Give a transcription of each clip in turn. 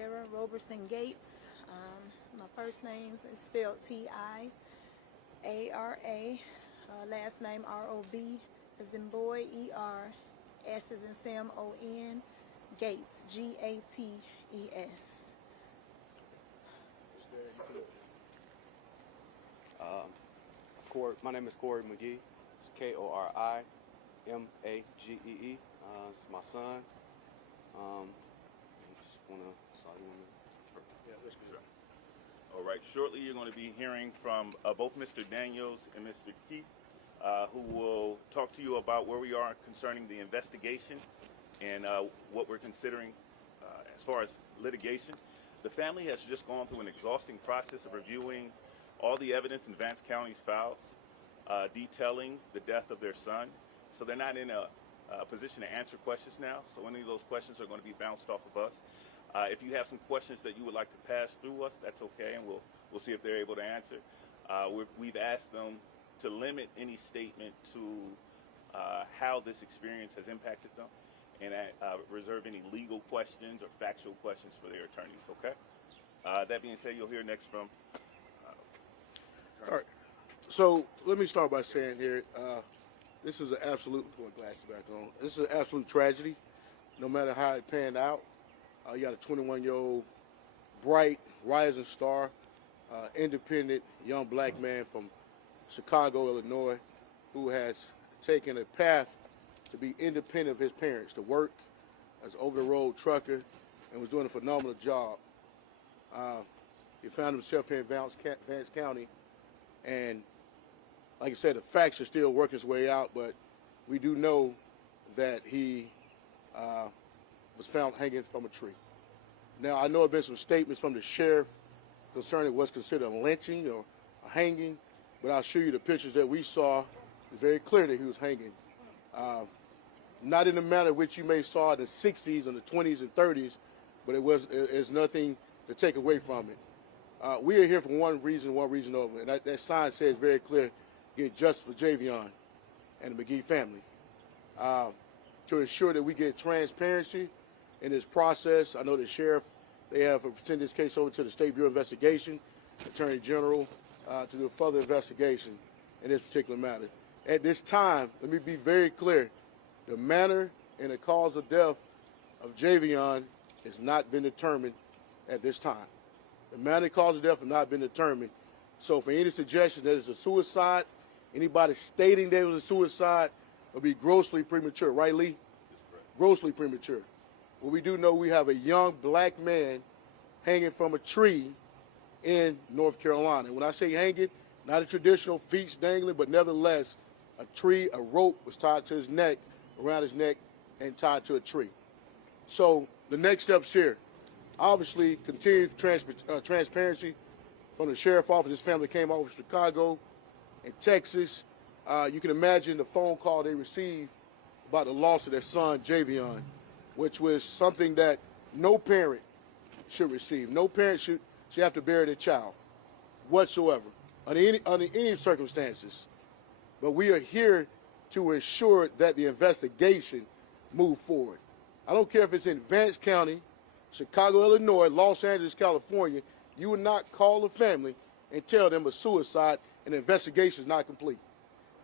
Tiara Roberson Gates. My first name is spelled T-I-A-R-A. Last name R-O-B as in boy, E-R, S as in Sam, O-N, Gates, G-A-T-E-S. My name is Javion Magee. It's K-O-R-I-M-A-G-E-E. It's my son. All right, shortly you're going to be hearing from both Mr. Daniels and Mr. Keith, who will talk to you about where we are concerning the investigation and what we're considering as far as litigation. The family has just gone through an exhausting process of reviewing all the evidence in Vance County's files, detailing the death of their son. So they're not in a position to answer questions now. So any of those questions are going to be bounced off of us. If you have some questions that you would like to pass through us, that's okay, and we'll see if they're able to answer. We've asked them to limit any statement to how this experience has impacted them, and reserve any legal questions or factual questions for their attorneys. Okay. That being said, you'll hear next from. All right. So let me start by saying here, this is an absolute. Put my glasses back on. This is an absolute tragedy. No matter how it panned out, you got a 21-year-old, bright, rising star, independent young black man from Chicago, Illinois, who has taken a path to be independent of his parents, to work as an over-the-road trucker, and was doing a phenomenal job. He found himself here in Vance County, and like I said, the facts are still working its way out, but we do know that he was found hanging from a tree. Now, I know there have been some statements from the sheriff concerning what's considered a lynching or a hanging, but I'll show you the pictures that we saw. It's very clear that he was hanging. Not in the manner which you may saw in the 60s and the 20s and 30s, but it's nothing to take away from it. We are here for one reason only, and that sign says very clear, get justice for Javion and the Magee family. To ensure that we get transparency in this process, I know the sheriff, they have sent this case over to the State Bureau of Investigation, Attorney General, to do a further investigation in this particular matter. At this time, let me be very clear, the manner and the cause of death of Javion has not been determined at this time. The manner and cause of death has not been determined. So for any suggestion that it's a suicide, anybody stating that it was a suicide will be grossly premature. Right, Lee? Grossly premature. Well, we do know we have a young black man hanging from a tree in North Carolina. When I say hanging, not a traditional feet dangling, but nevertheless, a tree, a rope was tied to his neck, around his neck, and tied to a tree. So the next steps here, obviously, continued transparency from the sheriff's office. His family came over from Chicago and Texas. You can imagine the phone call they received about the loss of their son, Javion, which was something that no parent should receive. No parent should have to bury their child whatsoever, under any circumstances. But we are here to ensure that the investigation move forward. I don't care if it's in Vance County, Chicago, Illinois, Los Angeles, California, you would not call the family and tell them a suicide and the investigation is not complete.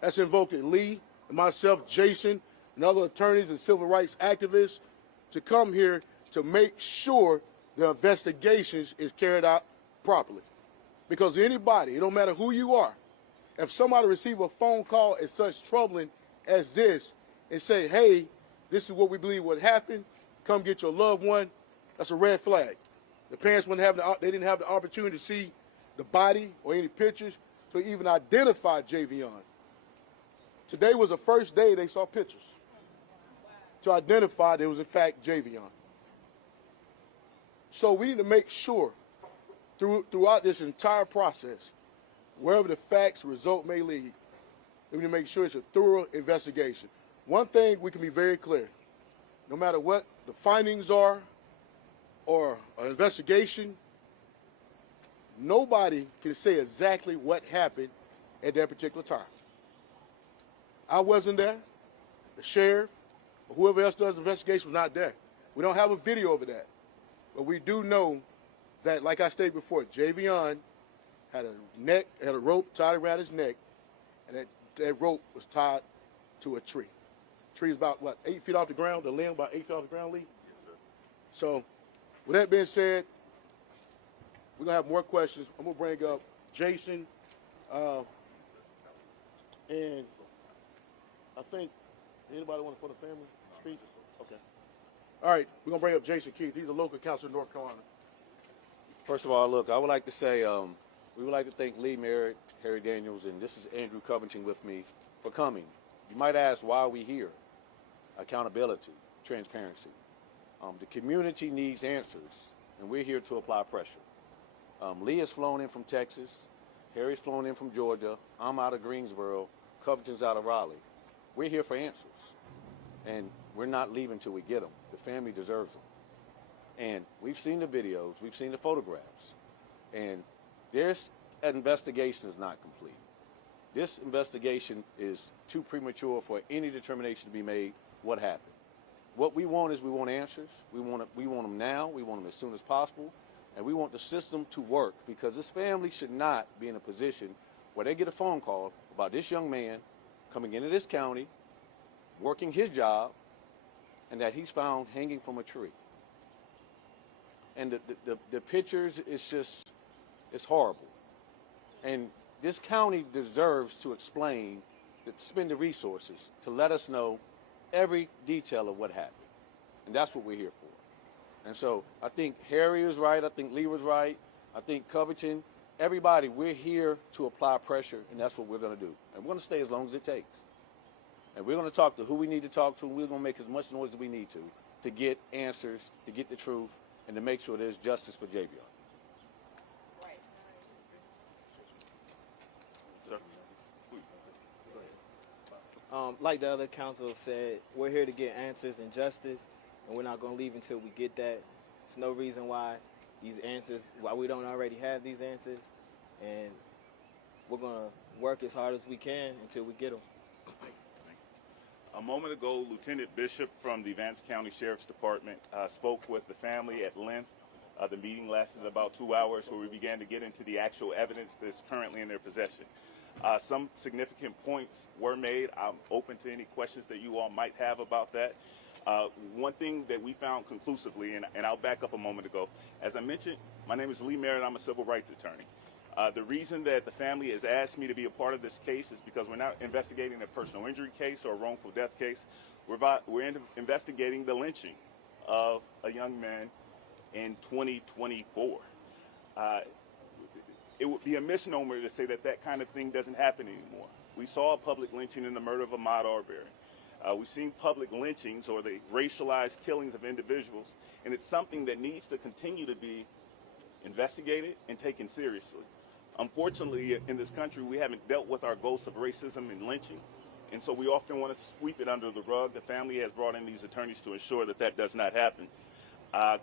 That's invoking Lee and myself, Jason, and other attorneys and civil rights activists to come here to make sure the investigations is carried out properly. Because anybody, it don't matter who you are, if somebody receive a phone call as such troubling as this and say, hey, this is what we believe would happen, come get your loved one, that's a red flag. The parents they didn't have the opportunity to see the body or any pictures to even identify Javion. Today was the first day they saw pictures to identify there was in fact Javion. So we need to make sure throughout this entire process, wherever the facts result may lead, we need to make sure it's a thorough investigation. One thing we can be very clear, no matter what the findings are or an investigation, nobody can say exactly what happened at that particular time. I wasn't there. The sheriff or whoever else does the investigation was not there. We don't have a video of that. But we do know that, like I stated before, Javion had a rope tied around his neck, and that rope was tied to a tree. The tree is about, 8 feet off the ground? The limb about 8 feet off the ground, Lee? Yes, sir. So, with that being said, we're going to have more questions. I'm going to bring up Jason, and I think, anybody want to for the family speak? Okay. All right, we're going to bring up Jason Keith. He's a local councilor in North Carolina. First of all, look, I would like to say we would like to thank Lee Merritt, Harry Daniels, and this is Andrew Covington with me for coming. You might ask, why are we here? Accountability, transparency. The community needs answers, and we're here to apply pressure. Lee has flown in from Texas. Harry's flown in from Georgia. I'm out of Greensboro. Covington's out of Raleigh. We're here for answers, and we're not leaving till we get them. The family deserves them. And we've seen the videos, we've seen the photographs, and this investigation is not complete. This investigation is too premature for any determination to be made what happened. What we want is we want answers. We want them now. We want them as soon as possible. And we want the system to work, because this family should not be in a position where they get a phone call about this young man coming into this county, working his job, and that he's found hanging from a tree. And the pictures, it's horrible. And this county deserves to explain, to spend the resources to let us know every detail of what happened. And that's what we're here for. And so I think Harry was right. I think Lee was right. I think Covington, everybody, we're here to apply pressure, and that's what we're going to do. And we're going to stay as long as it takes. And we're going to talk to who we need to talk to, and we're going to make as much noise as we need to get answers, to get the truth, and to make sure there's justice for Javion. Sir? Like the other council said, we're here to get answers and justice, and we're not going to leave until we get that. There's no reason why we don't already have these answers, and we're going to work as hard as we can until we get them. A moment ago, Lieutenant Bishop from the Vance County Sheriff's Department spoke with the family at length. The meeting lasted about 2 hours, where we began to get into the actual evidence that's currently in their possession. Some significant points were made. I'm open to any questions that you all might have about that. One thing that we found conclusively, and I'll back up a moment ago, as I mentioned, my name is Lee Merritt. I'm a civil rights attorney. The reason that the family has asked me to be a part of this case is because we're not investigating a personal injury case or a wrongful death case. We're investigating the lynching of a young man in 2024. It would be a misnomer to say that that kind of thing doesn't happen anymore. We saw a public lynching in the murder of Ahmaud Arbery. We've seen public lynchings or the racialized killings of individuals, and it's something that needs to continue to be investigated and taken seriously. Unfortunately, in this country, we haven't dealt with our ghosts of racism and lynching, and so we often want to sweep it under the rug. The family has brought in these attorneys to ensure that that does not happen.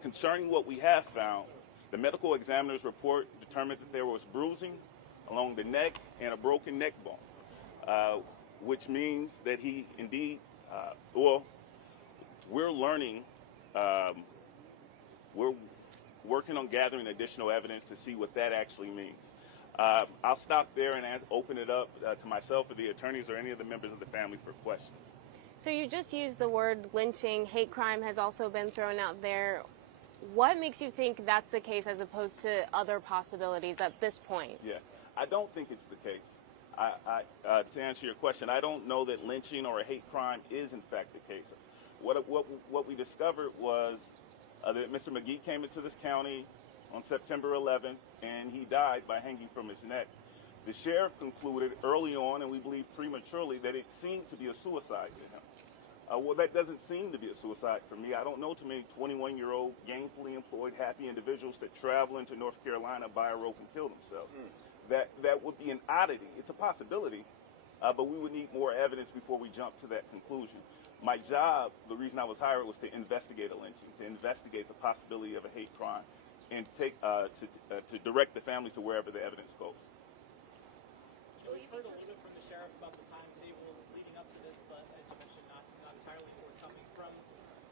Concerning what we have found, the medical examiner's report determined that there was bruising along the neck and a broken neck bone, which means that he indeed, we're learning, we're working on gathering additional evidence to see what that actually means. I'll stop there and open it up to myself or the attorneys or any of the members of the family for questions. So you just used the word lynching. Hate crime has also been thrown out there. What makes you think that's the case as opposed to other possibilities at this point? Yeah, I don't think it's the case. To answer your question, I don't know that lynching or a hate crime is in fact the case. What we discovered was that Mr. Magee came into this county on September 11th, and he died by hanging from his neck. The sheriff concluded early on, and we believe prematurely, that it seemed to be a suicide to him. Well, that doesn't seem to be a suicide for me. I don't know too many 21-year-old, gainfully employed, happy individuals that travel into North Carolina, buy a rope, and kill themselves. That would be an oddity. It's a possibility, but we would need more evidence before we jump to that conclusion. My job, the reason I was hired, was to investigate a lynching, to investigate the possibility of a hate crime, and to direct the family to wherever the evidence goes. Well, you've heard a little bit from the sheriff about the timetable leading up to this, but as you mentioned, not entirely forthcoming.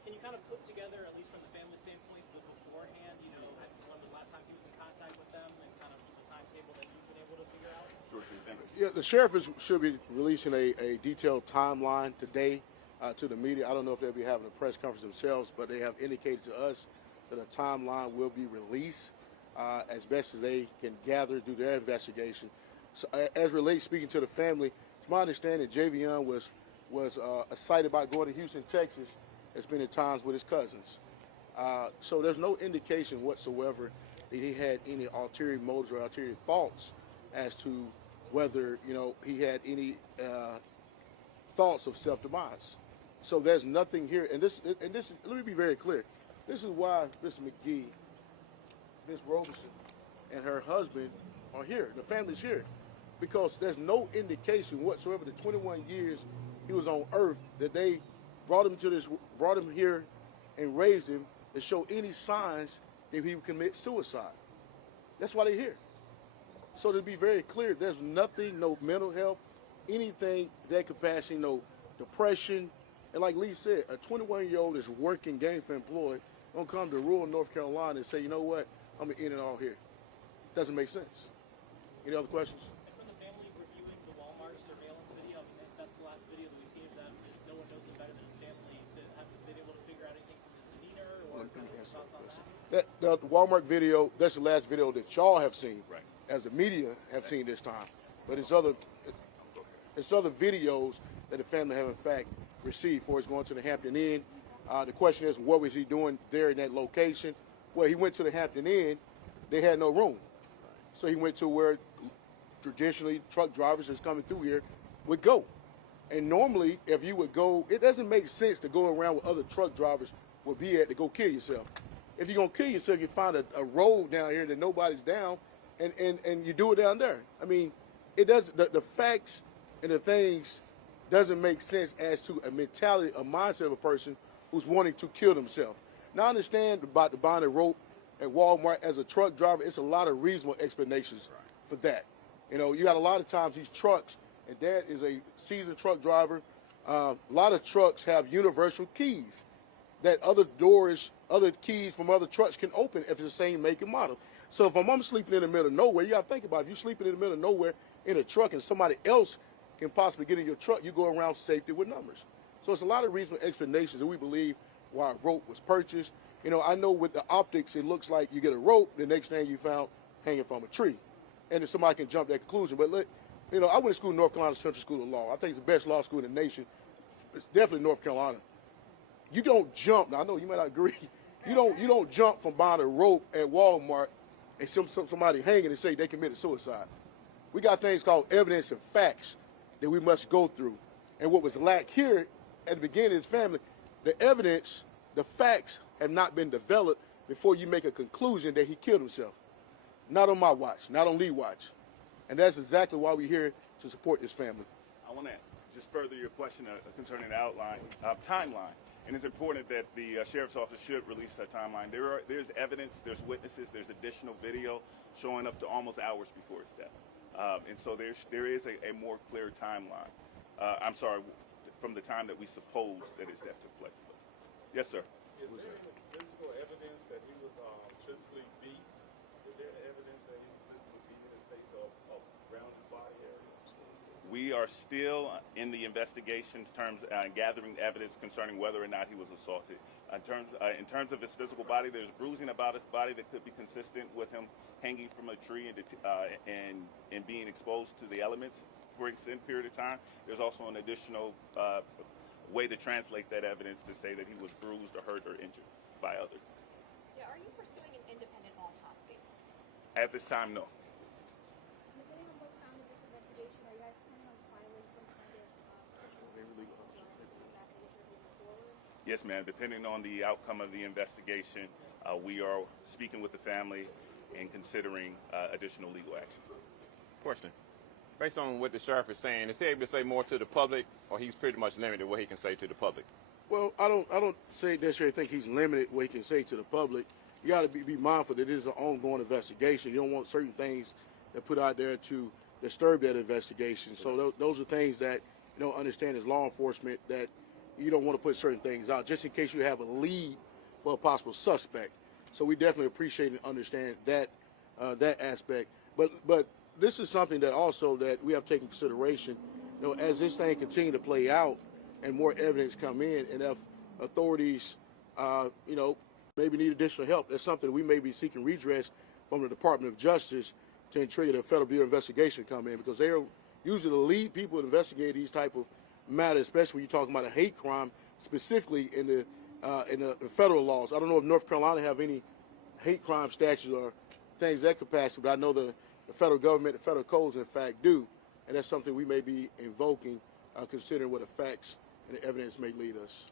Can you kind of put together, at least from the family standpoint, the beforehand Yeah, the sheriff should be releasing a detailed timeline today to the media. I don't know if they'll be having a press conference themselves, but they have indicated to us that a timeline will be released as best as they can gather through their investigation. So, as relates speaking to the family, it's my understanding Javion was excited about going to Houston, Texas, and spending times with his cousins. So there's no indication whatsoever that he had any ulterior motives or ulterior thoughts as to whether he had any thoughts of self-demise. So there's nothing here, and this. Let me be very clear. This is why Mr. McGee, Ms. Robeson, and her husband are here. The family's here because there's no indication whatsoever. The 21 years he was on Earth that they brought him here, and raised him to show any signs that he would commit suicide. That's why they're here. So to be very clear, there's nothing, no mental health, anything that capacity, no depression. And like Lee said, a 21-year-old is working, gainfully employed, don't come to rural North Carolina and say, you know what, I'm going to end it all here. Doesn't make sense. Any other questions? And from the family reviewing the Walmart surveillance video, I mean, that's the last video that we've seen of them. Just no one knows him better than his family. To have been able to figure out anything from his demeanor or kind of thoughts on that. The Walmart video, that's the last video that y'all have seen, Right. as the media have seen this time. But it's other videos that the family have in fact received for his going to the Hampton Inn. The question is, what was he doing there in that location? Well, he went to the Hampton Inn. They had no room. So he went to where traditionally truck drivers that's coming through here would go. And normally, if you would go, it doesn't make sense to go around where other truck drivers would be at to go kill yourself. If you're going to kill yourself, you find a road down here that nobody's down, and you do it down there. I mean, it does. The facts and the things doesn't make sense as to a mentality, a mindset of a person who's wanting to kill themselves. Now, I understand about the buying a rope at Walmart as a truck driver. It's a lot of reasonable explanations for that. You got a lot of times these trucks, and Dad is a seasoned truck driver. A lot of trucks have universal keys that other keys from other trucks can open if it's the same make and model. So if I'm sleeping in the middle of nowhere, you got to think about it. If you're sleeping in the middle of nowhere in a truck and somebody else can possibly get in your truck, you go around safety with numbers. So it's a lot of reasonable explanations that we believe why a rope was purchased. I know with the optics, it looks like you get a rope, the next thing you found hanging from a tree. And if somebody can jump that conclusion. But look, I went to school in North Carolina Central School of Law. I think it's the best law school in the nation. It's definitely North Carolina. You don't jump. Now, I know you may not agree. You don't jump from buying a rope at Walmart and somebody hanging and say they committed suicide. We got things called evidence and facts that we must go through. And what was lacked here at the beginning of his family, the evidence, the facts have not been developed before you make a conclusion that he killed himself. Not on my watch, not on Lee's watch. And that's exactly why we're here to support this family. I want to just further your question concerning the timeline. And it's important that the sheriff's office should release that timeline. There's evidence, there's witnesses, there's additional video showing up to almost hours before his death. And so there is a more clear timeline. I'm sorry, from the time that we suppose that his death took place. So, yes, sir. Is there any physical evidence that he was physically beat? Is there any evidence that he was physically beat in his face or around his body area? We are still in the investigation terms, gathering evidence concerning whether or not he was assaulted. In terms of his physical body, there's bruising about his body that could be consistent with him hanging from a tree and being exposed to the elements for an extended period of time. There's also an additional way to translate that evidence to say that he was bruised or hurt or injured by others. Yeah, are you pursuing an independent autopsy? At this time, no. Depending on what time of this investigation, are you guys planning on filing some kind of Yes, ma'am. Depending on the outcome of the investigation, we are speaking with the family and considering additional legal action. Question. Based on what the sheriff is saying, is he able to say more to the public, or he's pretty much limited what he can say to the public? Well, I don't say necessarily think he's limited what he can say to the public. You got to be mindful that it is an ongoing investigation. You don't want certain things that put out there to disturb that investigation. So those are things that you don't understand as law enforcement, that you don't want to put certain things out just in case you have a lead for a possible suspect. So we definitely appreciate and understand that aspect. But this is something that also that we have taken consideration. You know, as this thing continue to play out and more evidence come in, and if authorities, you know, maybe need additional help, that's something we may be seeking redress from the Department of Justice to trigger the Federal Bureau of Investigation come in, because they are usually the lead people to investigate these type of matters, especially when you're talking about a hate crime, specifically in the federal laws. I don't know if North Carolina have any hate crime statutes or things that capacity, but I know the federal government, the federal codes, in fact, do, and that's something we may be invoking, considering what the facts and the evidence may lead us.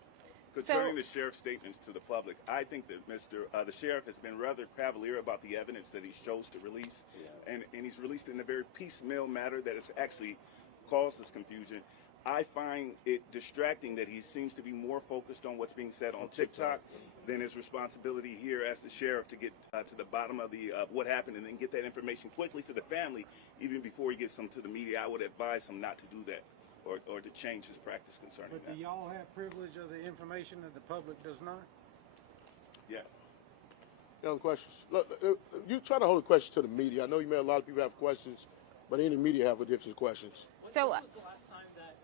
Concerning the sheriff's statements to the public, I think that the sheriff has been rather cavalier about the evidence that he chose to release, and he's released it in a very piecemeal manner that has actually caused this confusion. I find it distracting that he seems to be more focused on what's being said on TikTok than his responsibility here as the sheriff to get to the bottom of what happened and then get that information quickly to the family, even before he gets them to the media. I would advise him not to do that. Or to change his practice concerning that. But do y'all have privilege of the information that the public does not? Yes. Any other questions? Look, you try to hold a question to the media. I know you may have a lot of people have questions, but any media have different questions. So, when was the last time that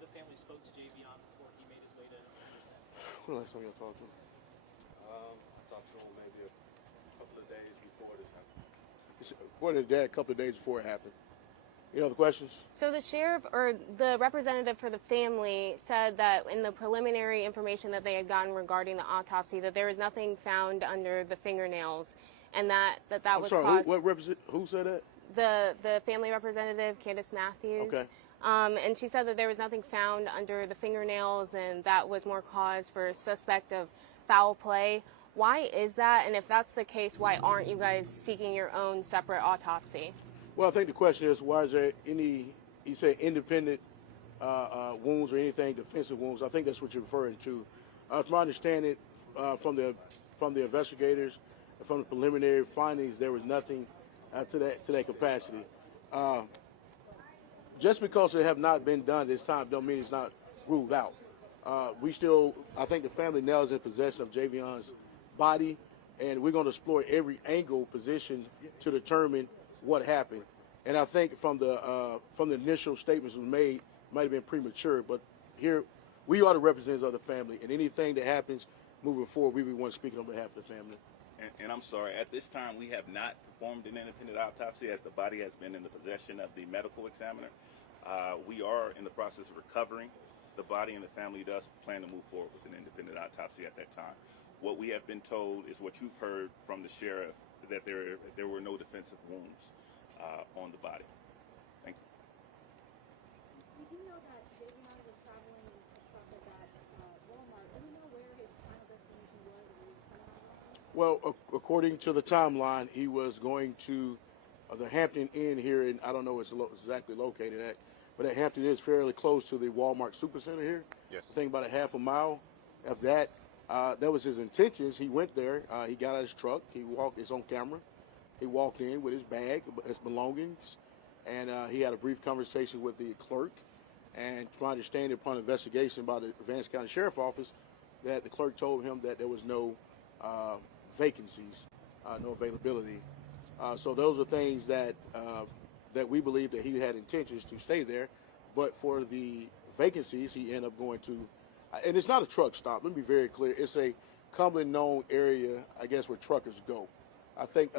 the family spoke to Javion before he made his way to Henderson? When the last time y'all talked to him? I talked to him maybe a couple of days before this happened. What did that? A couple of days before it happened. Any other questions? So the sheriff or the representative for the family said that in the preliminary information that they had gotten regarding the autopsy, that there was nothing found under the fingernails, and that was caused. Who said that? The family representative, Candace Matthews. Okay. And she said that there was nothing found under the fingernails, and that was more cause for a suspect of foul play. Why is that? And if that's the case, why aren't you guys seeking your own separate autopsy? Well, I think the question is, why is there any, you say, independent wounds or anything, defensive wounds? I think that's what you're referring to. From my understanding, from the investigators, from the preliminary findings, there was nothing to that capacity. Just because it have not been done this time, don't mean it's not ruled out. I think the family now is in possession of Javion's body, and we're going to explore every angle, position to determine what happened. And I think from the initial statements was made, might have been premature, but here we are the representatives of the family, and anything that happens moving forward, we would want to speak on behalf of the family. And I'm sorry, at this time we have not performed an independent autopsy as the body has been in the possession of the medical examiner. We are in the process of recovering the body, and the family does plan to move forward with an independent autopsy at that time. What we have been told is what you've heard from the sheriff, that there were no defensive wounds on the body. Thank you. We do know that Javion was traveling in a truck at that Walmart. Do we know where his final destination was or where he was coming out? Well, according to the timeline, he was going to the Hampton Inn here, and I don't know where it's exactly located at, but that Hampton is fairly close to the Walmart Supercenter here. Yes. I think about a half a mile of that. That was his intentions. He went there. He got out of his truck. He walked. It's on camera. He walked in with his bag, his belongings, and he had a brief conversation with the clerk. And to my understanding, upon investigation by the Vance County Sheriff's Office, that the clerk told him that there was no vacancies, no availability. So those are things that that we believe that he had intentions to stay there, but for the vacancies, he ended up going to. And it's not a truck stop. Let me be very clear. It's a commonly known area, I guess, where truckers go. I think,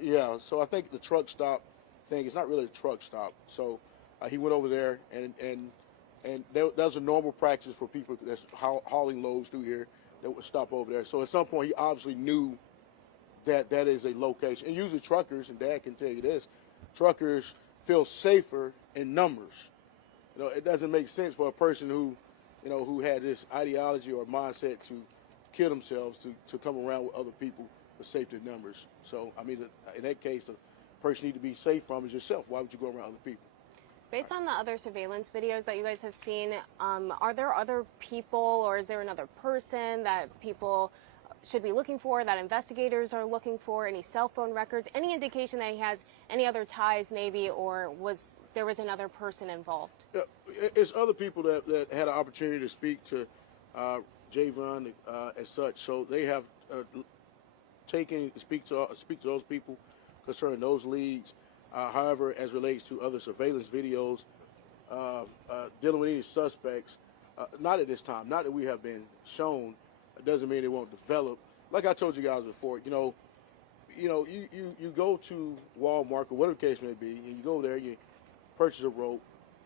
yeah. So I think the truck stop thing, it's not really a truck stop. So he went over there, and that was a normal practice for people that's hauling loads through here that would stop over there. So at some point, he obviously knew that that is a location. And usually truckers, and Dad can tell you this, truckers feel safer in numbers. You know, it doesn't make sense for a person who had this ideology or mindset to kill themselves to come around with other people with safety numbers. So, I mean, in that case, the person you need to be safe from is yourself. Why would you go around other people? Based on the other surveillance videos that you guys have seen, are there other people or is there another person that people should be looking for, that investigators are looking for, any cell phone records, any indication that he has any other ties maybe, or there was another person involved? It's other people that had an opportunity to speak to Javion as such. So they have speak to those people concerning those leads. However, as relates to other surveillance videos dealing with any suspects, not at this time, not that we have been shown, it doesn't mean they won't develop. Like I told you guys before, you go to Walmart or whatever the case may be, and you go there, you purchase a rope,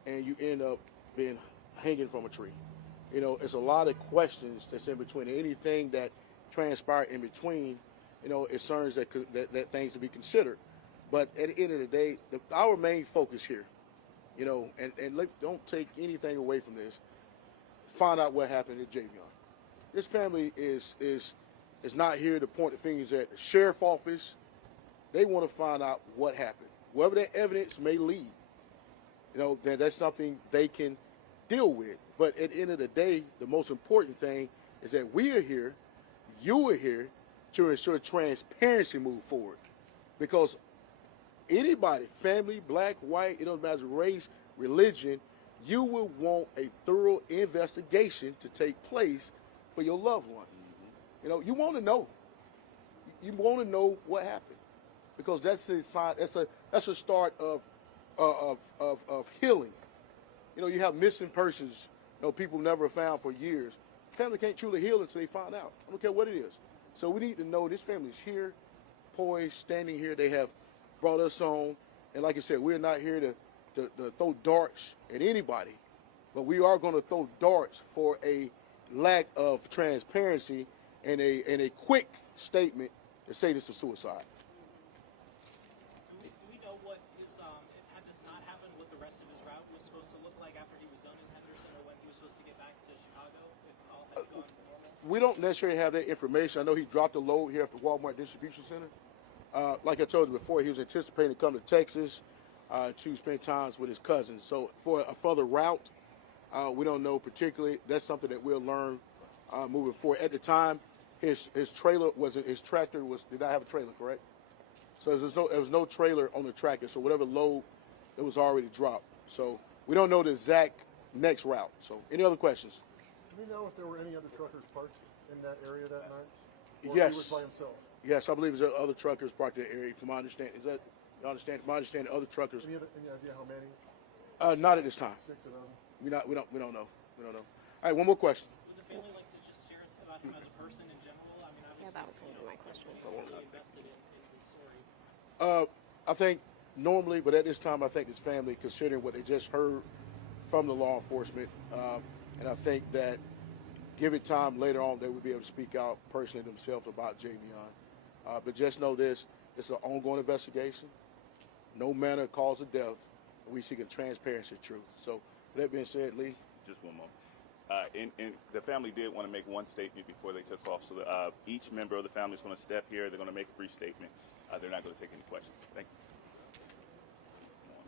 and you end up being hanging from a tree. It's a lot of questions that's in between. Anything that transpired in between, it serves that things to be considered. But at the end of the day, our main focus here, don't take anything away from this. Find out what happened to Javion. This family is not here to point the fingers at the sheriff's office. They want to find out what happened. Wherever that evidence may lead, then that's something they can deal with. But at the end of the day, the most important thing is that we are here, you are here, to ensure transparency move forward. Because anybody, family, black, white, it doesn't matter race, religion, you will want a thorough investigation to take place for your loved one. You want to know. You want to know what happened, because that's a sign. That's a start of healing. You have missing persons. People never found for years. Family can't truly heal until they find out. I don't care what it is. So we need to know this family's here, poised, standing here. They have brought us on, and like I said, we're not here to throw darts at anybody, but we are going to throw darts for a lack of transparency and a quick statement to say this is suicide. Do we know what had this not happened, what the rest of his route was supposed to look like after he was done in Henderson, or when he was supposed to get back to Chicago, if all had gone normal? We don't necessarily have that information. I know he dropped a load here at the Walmart Distribution Center. Like I told you before, he was anticipating to come to Texas to spend time with his cousins. So for a further route, we don't know particularly. That's something that we'll learn moving forward. At the time, his trailer his tractor did not have a trailer, correct? So there was no trailer on the tractor. So whatever load, it was already dropped. So we don't know the exact next route. So any other questions? Do we know if there were any other truckers parked in that area that night? Or Yes. he was by himself? Yes, I believe there's other truckers parked in that area. From my understanding, From my understanding, other truckers. Any idea how many? Not at this time. 6 of them. We don't know. All right, one more question. Would the family like to just share about him as a person in general? I mean, obviously, Yeah, that was going to be my question. really invested in his story. I think normally, but at this time, I think this family, considering what they just heard from the law enforcement, and I think that give it time later on, they will be able to speak out personally themselves about Javion. But just know this: it's an ongoing investigation. No manner of cause of death. We seek a transparency of truth. So, with that being said, Lee. Just one more. And the family did want to make one statement before they took off. So each member of the family is going to step here. They're going to make a brief statement. They're not going to take any questions. Thank you.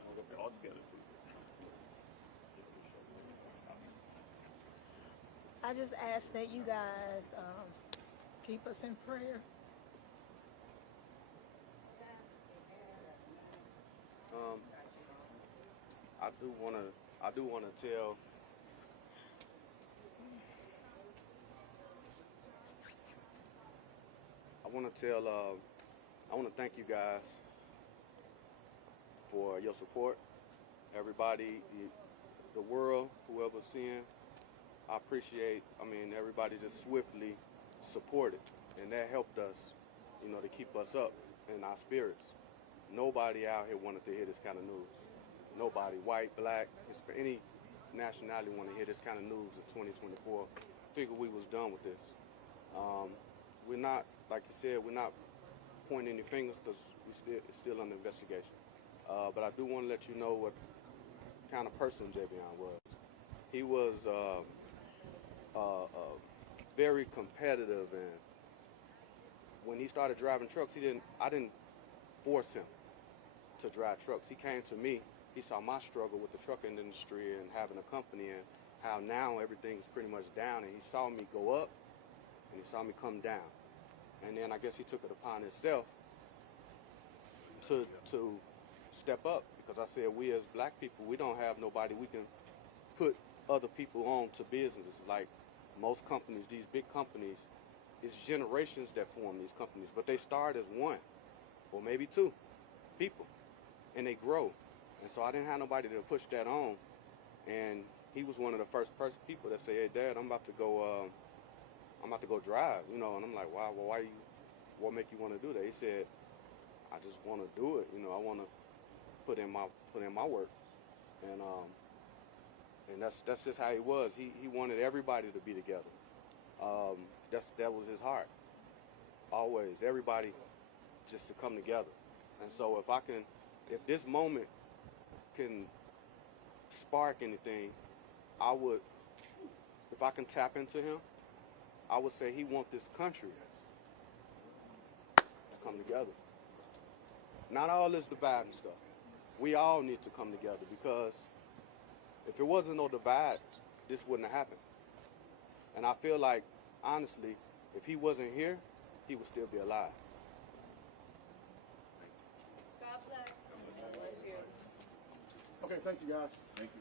Hold up there all together, please. I just ask that you guys keep us in prayer. I do want to tell I want to thank you guys for your support. Everybody, the world, whoever's seeing, I appreciate. Everybody just swiftly supported, and that helped us, to keep us up in our spirits. Nobody out here wanted to hear this kind of news. Nobody, white, black, any nationality, wanted to hear this kind of news in 2024. Figured we was done with this. We're not, like you said, we're not pointing any fingers because it's still under investigation. But I do want to let you know what kind of person Javion was. He was very competitive, and when he started driving trucks, I didn't force him to drive trucks. He came to me. He saw my struggle with the trucking industry and having a company, and how now everything's pretty much down, and he saw me go up and he saw me come down. And then I guess he took it upon himself to step up, because I said, we as black people, we don't have nobody we can put other people on to businesses. Like most companies, these big companies, it's generations that form these companies, but they start as one or maybe two people. and they grow. And so I didn't have nobody to push that on. And he was one of the first people that say, "Hey, Dad, I'm about to go drive," you know. And I'm like, "Wow, well, what make you want to do that?" He said, "I just want to do it. You know, I want to put in my work." And that's just how he was. He wanted everybody to be together. That was his heart. Always, everybody just to come together. And so if this moment can spark anything, if I can tap into him, I would say he wants this country to come together. Not all this divide and stuff. We all need to come together, because if it wasn't no divide, this wouldn't have happened. And I feel like, honestly, if he wasn't here, he would still be alive. God bless. Okay, thank you guys. Thank you.